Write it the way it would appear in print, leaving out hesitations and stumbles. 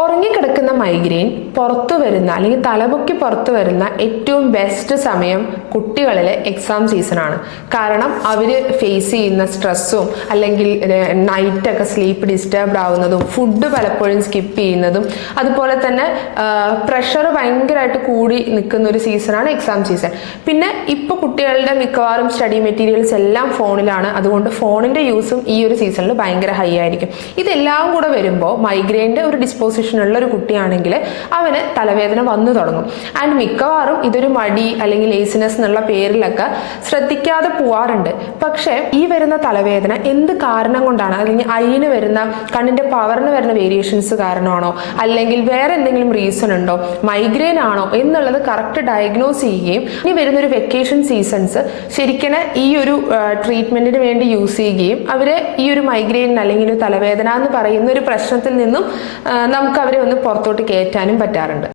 ഉറങ്ങിക്കിടക്കുന്ന മൈഗ്രെയിൻ പുറത്തു വരുന്ന അല്ലെങ്കിൽ തലപൊക്കി പുറത്തു വരുന്ന ഏറ്റവും ബെസ്റ്റ് സമയം കുട്ടികളിലെ എക്സാം സീസണാണ്. കാരണം അവർ ഫേസ് ചെയ്യുന്ന സ്ട്രെസ്സും അല്ലെങ്കിൽ നൈറ്റൊക്കെ സ്ലീപ്പ് ഡിസ്റ്റർബ്ഡ് ആവുന്നതും ഫുഡ് പലപ്പോഴും സ്കിപ്പ് ചെയ്യുന്നതും അതുപോലെ തന്നെ പ്രഷർ ഭയങ്കരമായിട്ട് കൂടി നിൽക്കുന്ന ഒരു സീസണാണ് എക്സാം സീസൺ. പിന്നെ ഇപ്പോൾ കുട്ടികളുടെ മിക്കവാറും സ്റ്റഡി മെറ്റീരിയൽസ് എല്ലാം ഫോണിലാണ്. അതുകൊണ്ട് ഫോണിൻ്റെ യൂസും ഈ ഒരു സീസണിൽ ഭയങ്കര ഹൈ ആയിരിക്കും. ഇതെല്ലാം കൂടെ വരുമ്പോൾ മൈഗ്രെയിൻ്റെ ഒരു ഡിസ്പോസിഷൻ ഉള്ള ഒരു കുട്ടിയാണെങ്കിൽ അവന് തലവേദന വന്നു തുടങ്ങും. ആൻഡ് മിക്കവാറും ഇതൊരു മടി അല്ലെങ്കിൽ ലേസിനെസ് എന്നുള്ള പേരിലൊക്കെ ശ്രദ്ധിക്കാതെ പോവാറുണ്ട്. പക്ഷേ ഈ വരുന്ന തലവേദന എന്ത് കാരണം കൊണ്ടാണ്, അല്ലെങ്കിൽ ഐന് വരുന്ന കണ്ണിന്റെ പവറിന് വരുന്ന വേരിയേഷൻസ് കാരണമാണോ അല്ലെങ്കിൽ വേറെ എന്തെങ്കിലും റീസൺ ഉണ്ടോ, മൈഗ്രെയിൻ ആണോ എന്നുള്ളത് കറക്റ്റ് ഡയഗ്നോസ് ചെയ്യുകയും ഇനി വരുന്നൊരു വെക്കേഷൻ സീസൺസ് ശരിക്കും ഈ ഒരു ട്രീറ്റ്മെന്റിന് വേണ്ടി യൂസ് ചെയ്യുകയും അവരെ ഈ ഒരു മൈഗ്രെയിൻ അല്ലെങ്കിൽ ഒരു തലവേദന എന്ന് പറയുന്ന ഒരു പ്രശ്നത്തിൽ നിന്നും നമുക്ക് അവരെ ഒന്ന് പുറത്തോട്ട് കയറ്റാനും പറ്റാറുണ്ട്.